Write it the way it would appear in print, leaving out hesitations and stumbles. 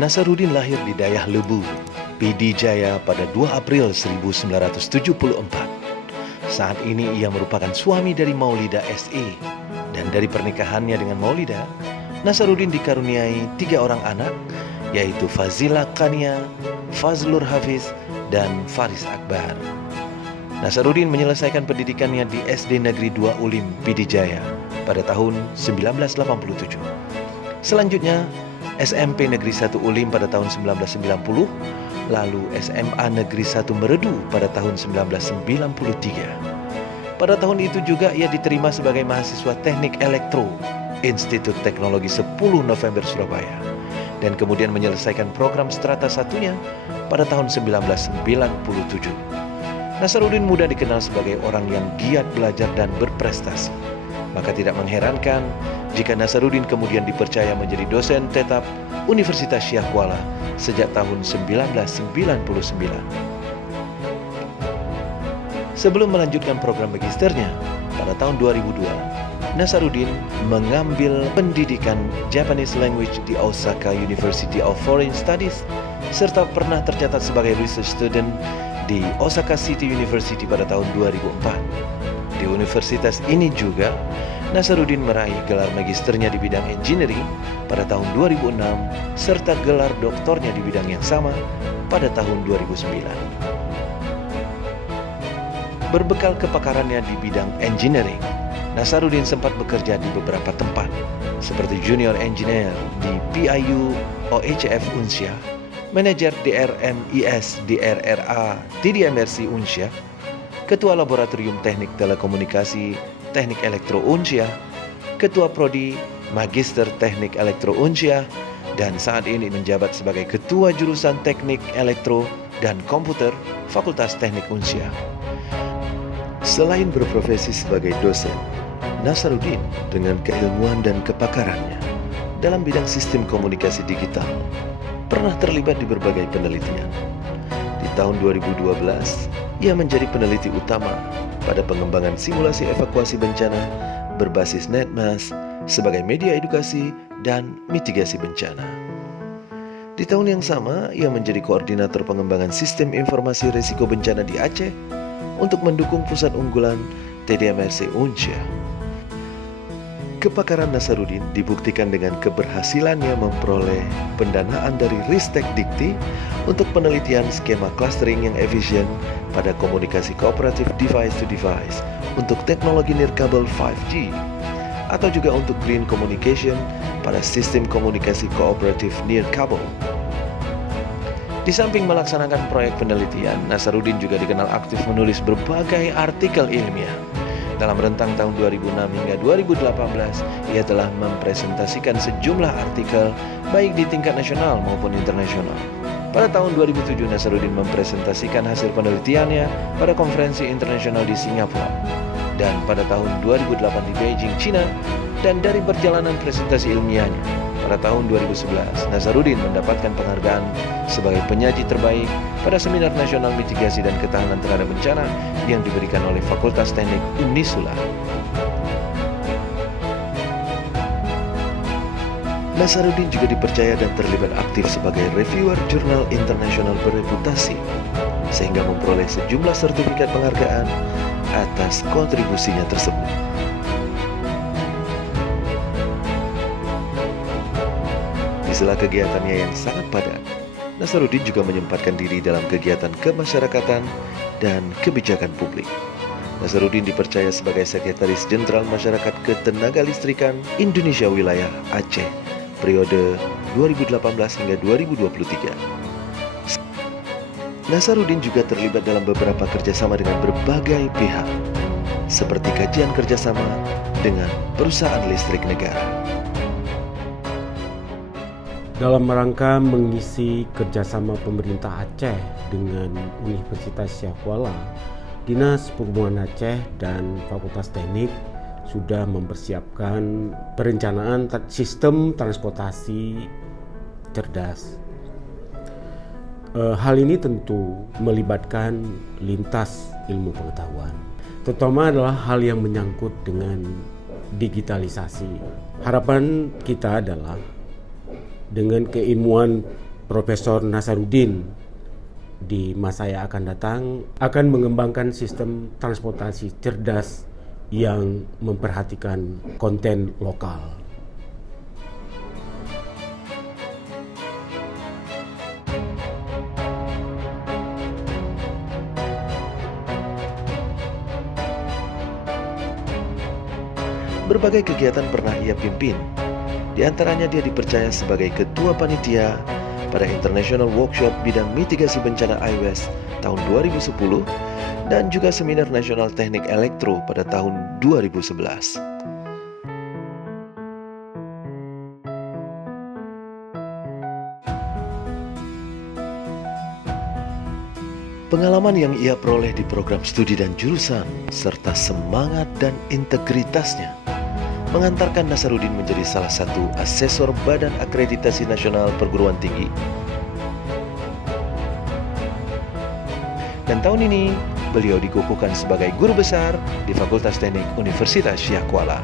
Nasaruddin lahir di Dayah Lebu, PD Jaya pada 2 April 1974. Saat ini ia merupakan suami dari Maulida SE, dan dari pernikahannya dengan Maulida, Nasaruddin dikaruniai 3 orang anak, yaitu Fazila Kania, Fazlur Hafiz, dan Faris Akbar. Nasaruddin menyelesaikan pendidikannya di SD Negeri 2 Ulim, PD Jaya pada tahun 1987. Selanjutnya, SMP Negeri 1 Ulim pada tahun 1990, lalu SMA Negeri 1 Meredu pada tahun 1993. Pada tahun itu juga ia diterima sebagai mahasiswa Teknik Elektro, Institut Teknologi 10 November Surabaya, dan kemudian menyelesaikan program strata satunya pada tahun 1997. Nasaruddin muda dikenal sebagai orang yang giat belajar dan berprestasi. Maka tidak mengherankan jika Nasaruddin kemudian dipercaya menjadi dosen tetap Universitas Syah Kuala sejak tahun 1999. Sebelum melanjutkan program magisternya, pada tahun 2002, Nasaruddin mengambil pendidikan Japanese Language di Osaka University of Foreign Studies, serta pernah tercatat sebagai research student di Osaka City University pada tahun 2004. Di universitas ini juga, Nasaruddin meraih gelar magisternya di bidang engineering pada tahun 2006, serta gelar doktornya di bidang yang sama pada tahun 2009. Berbekal kepakarannya di bidang engineering, Nasaruddin sempat bekerja di beberapa tempat, seperti junior engineer di PIU OECF Unsia, manajer DRMIS DRRA TDMRC Unsia, ketua laboratorium teknik telekomunikasi Teknik Elektro Unsia, ketua prodi Magister Teknik Elektro Unsia, dan saat ini menjabat sebagai ketua jurusan Teknik Elektro dan Komputer Fakultas Teknik Unsia. Selain berprofesi sebagai dosen, Nasaruddin dengan keilmuan dan kepakarannya dalam bidang sistem komunikasi digital pernah terlibat di berbagai penelitian. Di tahun 2012, ia menjadi peneliti utama pada pengembangan simulasi evakuasi bencana berbasis NetMas sebagai media edukasi dan mitigasi bencana. Di tahun yang sama, ia menjadi koordinator pengembangan sistem informasi risiko bencana di Aceh untuk mendukung pusat unggulan TDMRC Unsia. Kepakaran Nasaruddin dibuktikan dengan keberhasilannya memperoleh pendanaan dari Ristek Dikti untuk penelitian skema clustering yang efisien pada komunikasi kooperatif device to device untuk teknologi nirkabel 5G, atau juga untuk green communication pada sistem komunikasi kooperatif nirkabel. Di samping melaksanakan proyek penelitian, Nasaruddin juga dikenal aktif menulis berbagai artikel ilmiah. Dalam rentang tahun 2006 hingga 2018, ia telah mempresentasikan sejumlah artikel baik di tingkat nasional maupun internasional. Pada tahun 2007, Nasaruddin mempresentasikan hasil penelitiannya pada konferensi internasional di Singapura. Dan pada tahun 2008 di Beijing, China, dan dari perjalanan presentasi ilmiahnya, pada tahun 2011, Nasaruddin mendapatkan penghargaan sebagai penyaji terbaik pada Seminar Nasional Mitigasi dan Ketahanan Terhadap Bencana yang diberikan oleh Fakultas Teknik Unisula. Nasaruddin juga dipercaya dan terlibat aktif sebagai reviewer jurnal internasional bereputasi, sehingga memperoleh sejumlah sertifikat penghargaan atas kontribusinya tersebut. Di sela kegiatannya yang sangat padat, Nasaruddin juga menyempatkan diri dalam kegiatan kemasyarakatan dan kebijakan publik. Nasaruddin dipercaya sebagai Sekretaris Jenderal Masyarakat Ketenagalistrikan Indonesia Wilayah Aceh periode 2018 hingga 2023. Nasaruddin juga terlibat dalam beberapa kerjasama dengan berbagai pihak, seperti kajian kerjasama dengan perusahaan listrik negara. Dalam rangka mengisi kerjasama pemerintah Aceh dengan Universitas Syah Kuala, Dinas Perhubungan Aceh dan Fakultas Teknik sudah mempersiapkan perencanaan sistem transportasi cerdas. Hal ini tentu melibatkan lintas ilmu pengetahuan, terutama adalah hal yang menyangkut dengan digitalisasi. Harapan kita adalah dengan keilmuan Profesor Nasaruddin di masa yang akan datang akan mengembangkan sistem transportasi cerdas yang memperhatikan konten lokal. Berbagai kegiatan pernah ia pimpin. Di antaranya dia dipercaya sebagai ketua panitia pada International Workshop bidang mitigasi bencana IWES tahun 2010 dan juga Seminar Nasional Teknik Elektro pada tahun 2011. Pengalaman yang ia peroleh di program studi dan jurusan, serta semangat dan integritasnya, mengantarkan Nasaruddin menjadi salah satu asesor Badan Akreditasi Nasional Perguruan Tinggi. Dan tahun ini, beliau dikukuhkan sebagai guru besar di Fakultas Teknik Universitas Syah Kuala.